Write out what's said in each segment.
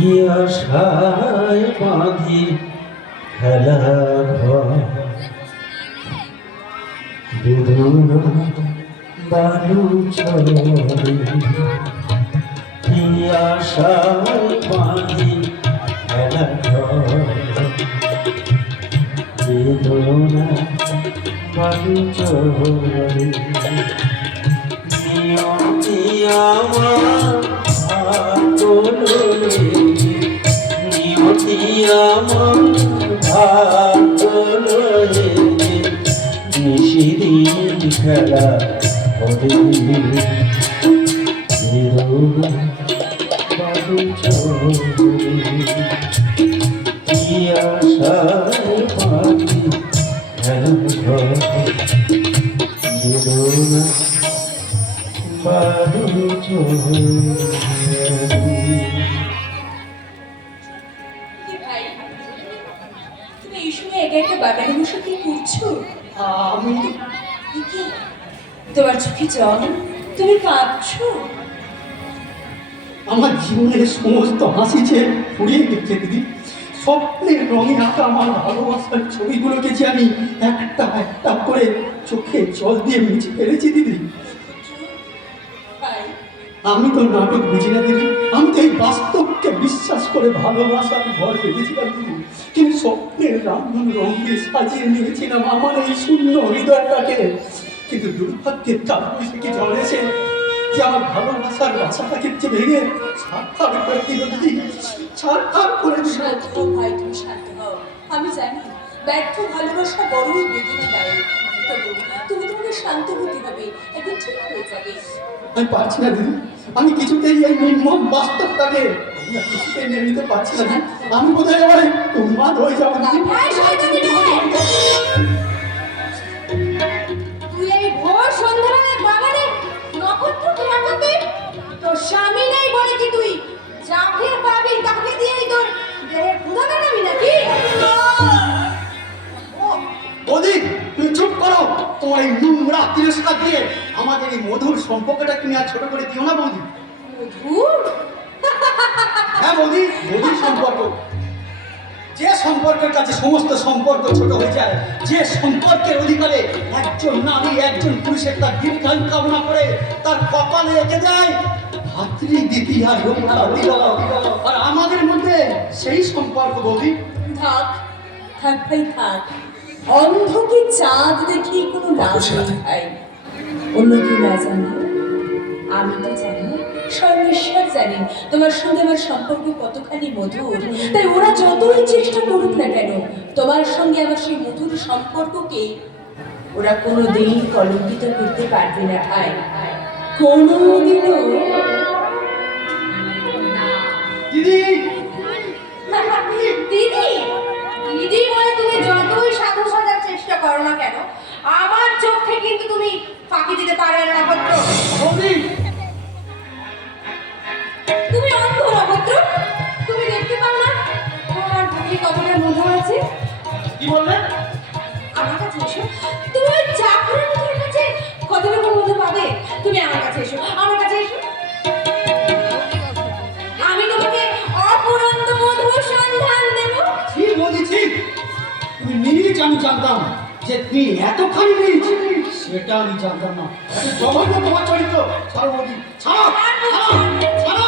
কি আশায় বাঁধি খেলা বেদনা বালু চলে কি আশায় বাঁধি খেলা বেদনা বালু চলে নিয়তি আমার নিয়তি আমার ভালো নিশিদিন খেলা হবে বাবু কি আশায় পাখি খেলা বেদনা বাবু বাগানে বসে কি করছো? আমি তোমার চোখে জল, তুমি কাঁদছো? আমার জীবনের সমস্ত হাসি যে ফুরিয়ে গেছে দিদি। স্বপ্নের রঙে আঁকা আমার ভালোবাসার ছবিগুলোকে যে আমি একটা একটা করে চোখে জল দিয়ে মুছে ফেলেছি দিদি। আমি তো নাটক বুঝি না দিদি, আমি তো এই বাস্তবকে বিশ্বাস করে ভালোবাসার ঘর ভেবেছিলাম দিদি। কিন্তু স্বপ্নের রামধন রঙকে সাজিয়ে নিয়েছিলাম আমার এই শূন্য হৃদয়টাকে। কিন্তু দুর্ভাগ্যের কালবৈশাখী ঝড় এসে যে আমার ভালোবাসার বাসাটাকে যে ভেঙে ছাড়খাড় করে দিল দিদি, ছাড়খাড় করে দিল। শান্ত হও ভাই, তুমি শান্ত হও। আমি জানি ব্যর্থ ভালোবাসা বড়ই বেদনাদায়ক, তবু তুমি তোমাকে শান্ত হতে হবে, একদিন ঠিক হয়ে যাবে। আমি পারছি না দিদি, আমি কিছুতেই এই নির্মম বাস্তবটাকে কিছুতেই মেনে নিতে পারছি না দিদি। আমি কোথায় এবারে উন্মাদ হয়ে যাবো দিদি। তুই এই ভোর সন্ধ্যাবেলায় বাগানে নক্ষত্র খেলাতে তোর স্বামী নেই বলে কি তুই যাকে পাবি তাকে দিয়েই তোর দেহের ক্ষুধা মেটাবি নাকি? বৌদি তুমি চুপ করো, তোমার এই নোংরা তিরস্কার দিয়ে আমাদের এই মধুর সম্পর্কটা তুমি আর ছোট করে দিও না বৌদি। মধুর? হ্যাঁ বৌদি, মধুর সম্পর্ক, যে সম্পর্কের কাছে সমস্ত সম্পর্ক ছোট হয়ে যায়, যে সম্পর্কের অধিকারে একজন নারী একজন পুরুষের তার দীর্ঘায়ু কামনা করে তার কপালে এঁকে দেয় ভাতৃ দ্বিতীয়া আর আমাদের মধ্যে সেই সম্পর্ক বৌদি। থাক থাক ভাই থাক, অন্ধকে চাঁদ দেখি কোনো লাভ নেই ভাই। অন্য কেউ না জানলে আমি তো জানি, সর্বেশ্বর জানেন তোমার সঙ্গে আমার সম্পর্ক কতখানি মধুর। তাই ওরা যতই চেষ্টা করুক না কেন, তোমার সঙ্গে আমার সেই মধুর সম্পর্ককে ওরা কোনোদিন কলঙ্কিত করতে পারবে না ভাই, কোনোদিনও না। দিদি দিদি দিদি বলে তুমি যতই সাধু সাজার চেষ্টা করো না কেন, আমার চোখে কিন্তু তুমি ফাঁকি দিতে পারবে না নক্ষত্র। তুমি অন্ধ নক্ষত্র, তুমি দেখতে পাও না তোমার বুকে কতটা মধু আছে? কি বললে? আমার কাছে এসো, তুমি ওই চাকরের মধুর কাছে কতটুকু মধু পাবে? তুমি আমার কাছে এসো, আমার কাছে এসো, আমি তোমাকে অপুরন্ত মধুর সন্ধান দেব। ঠিক বলছি, ঠিক। তুমি নিজ আমি জানতাম যে তুমি এতখানি নিজ, সেটা আমি জানতাম না। জঘন্য তোমার চরিত্র। ছাড়ো বৌদি, ছাড়ো ছাড়ো ছাড়ো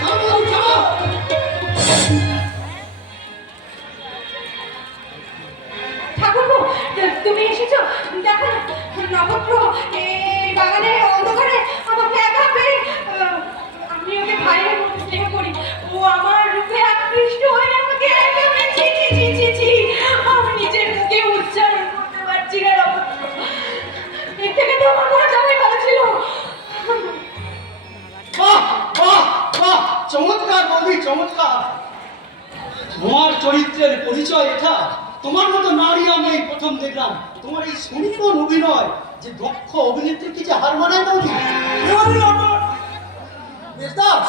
ছাড়ো বৌদি, ছাড়ো। ঠাকুরপো, তুমি এসেছো? দেখো নক্ষত্র এই বাগানের অন্ধকারে আমাকে একা পেয়ে, আমি ওকে ভাইয়ের মতো স্নেহ করি, ও আমার রূপে আকৃষ্ট হয়ে আমাকে একা পেয়ে ছি ছি ছি ছি ছি, আমি নিজের মুখে উচ্চারণ করতে পারছি না নক্ষত্র। এর থেকে তো আমার মনে যাবে ভালো ছিল। বাহ বাহ বাহ, চমৎকার বৌদি, চমৎকার। তোমার চরিত্রের পরিচয় এটা। তোমার মতো নারী আমি এই প্রথম দেখলাম। তোমার এই সুনিপুণ অভিনয়, যে দক্ষ অভিনেত্রী কি যে হার মানায় বৌদি।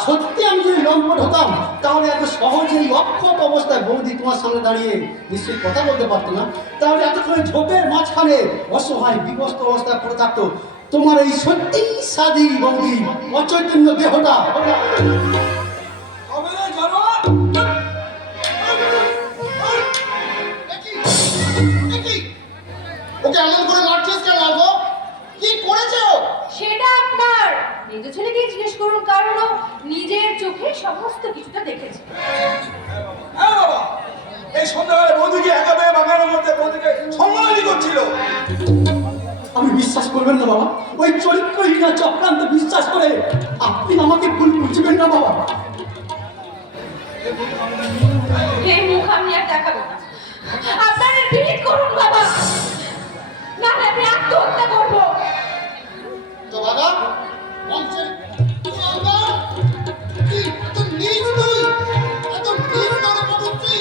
সত্যি আমি যদি লম্পট হতাম তাহলে এত সহজেই অক্ষত অবস্থায় বৌদি তোমার সামনে দাঁড়িয়ে নিশ্চয়ই কথা বলতে পারতো না। তাহলে এতক্ষণ ঝোপের মাঝখানে অসহায় বিবস্ত অবস্থায় পড়ে থাকতো তোমার এই সত্যি সাদি বৌদি অচৈতন্য দেহটা। ওকে এমন করে মারছিস কেন গো? কি করেছে ও? সেটা আপনার মেজ ছেলেকে জিজ্ঞেস করুন, কারণ ও নিজের চোখে সমস্ত কিছুটা দেখেছে। হ্যাঁ বাবা, এই সন্ধ্যাবেলায় বৌদিকে একা পেয়ে বাগানের মধ্যে বৌদিকে সম্মানই করছিল। আমি বিশ্বাস করবেন না বাবা, ওই চরিত্রহীন চক্রান্ত বিশ্বাস করে আপনি আমাকে ভুল বুঝবেন না বাবা। এই মুখ আমি আর দেখাবো না। আপনারা ডিলিট করুন বাবা, না হলে আমি আত্মহত্যা করবো। তো বাবা মঞ্চের বাবা কি এত নীচ তুই, এত নীচ তোর বাবু তুই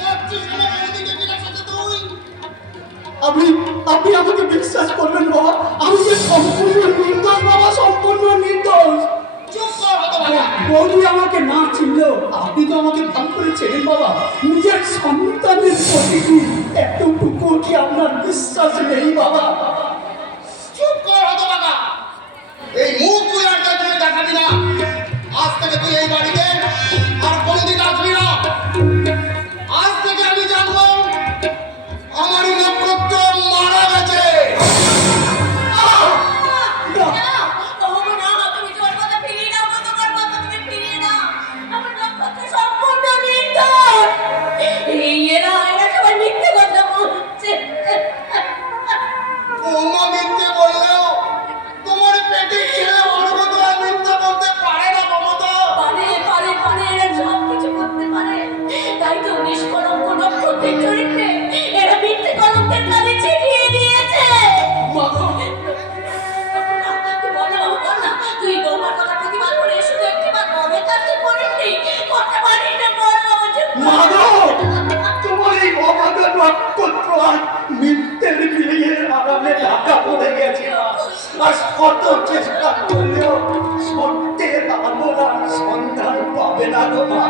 মারছিস কেন বৌদিকে কিনা সাথে তুই? আপনি আপনি আমাকে বিশ্বাস করবেন বাবা, আমি যে সম্পূর্ণ নির্দোষ বাবা, সম্পূর্ণ নির্দোষ। চুপ কর হতভাগা। বৌদি আমাকে না চিনলেও আপনি তো আমাকে ভালো করে চেনেন বাবা। নিজের সন্তানের প্রতি কি এতটুকু কি আপনার বিশ্বাস নেই বাবা? চুপ কর হতভাগা। এই মুখ তুই আর কাউকে দেখাবি না। আজ থেকে তুই এই বাড়িতে আর কোনোদিন আসবি না। আজ থেকে আমি জানবো আমারই নক্ষত্র মারা গেছে। বৌমা মিথ্যে বললেও তোমার পেটের ছেলে ওর মতো আর মিথ্যা বলতে পারে না মমতা। তাই তো নিষ্কলঙ্ক নক্ষত্রের চরিত্রে এরা মিথ্যে কলঙ্কের কাজে ছিটিয়ে দিয়েছে। বলো, তুই বৌমার কথা প্রতিবাদ করে শুধু একটিবার বড় কাজটা করিসনি, করতে পারিস না মাধব, তোমার এই অবাধ নক্ষত্র আর মিথ্যের বিলিয়ে আরামে ঢাকা পড়ে গেছে। আর কত চেষ্টা করলেও সত্যের আলোর আর সন্ধান পাবে না গো মা,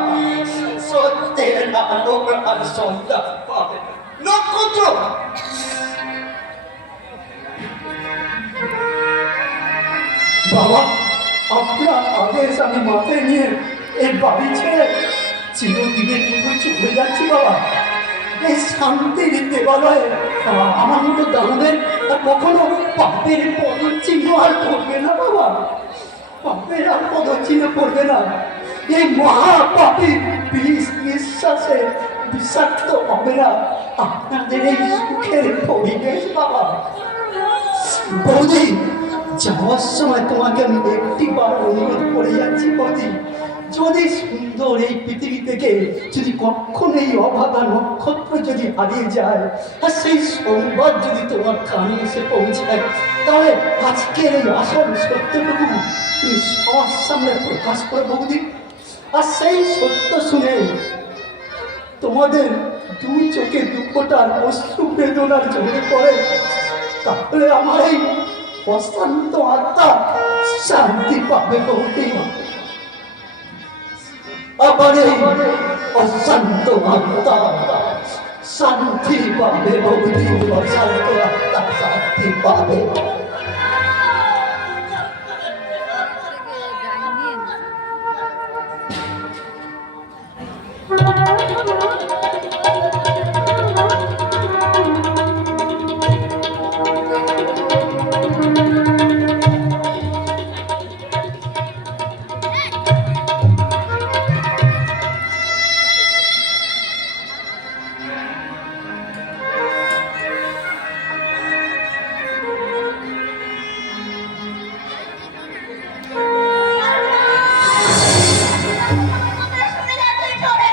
সত্যের আলোর আর সন্ধান পাবে না। নক্ষত্র বাবা, আপনার আদেশ আমি মাথায় নিয়ে এই বাড়ি ছেড়ে চিরদিনের জন্য চলে যাচ্ছি বাবা। এই শান্তির দেবালয়ে আমার মতো দানবের কখনো পাপের পদচিহ্ন আর পড়বে না বাবা, পাপের আর পদচিহ্ন পড়বে না। এই মহাপাপী বিষ নিঃশ্বাসে বিষাক্ত হবে না আপনাদের এই সুখের পরিবেশ বাবা। বৌদি, যাওয়ার সময় তোমাকে আমি একটিবার অনুরোধ করে যাচ্ছি বৌদি, যদি সুন্দর এই পৃথিবী থেকে যদি কখনো এই অভাগা নক্ষত্র যদি হারিয়ে যায় আর সেই সংবাদ যদি তোমার কানে এসে পৌঁছায়, তাহলে আজকের এই আসল সত্যটুকু তুমি সবার সামনে প্রকাশ করে বৌদি। আর সেই সত্য শুনে তোমাদের দুই চোখে দুঃখটার অশ্রু বেদনার ঝরে পড়ে, তাহলে আমার এই অশান্ত আত্মা শান্তি পাবে বৌদি। আবার এই অশান্ত আত্মা শান্তি পাবে বৌদি, অশান্ত আত্মা শান্তি পাবে।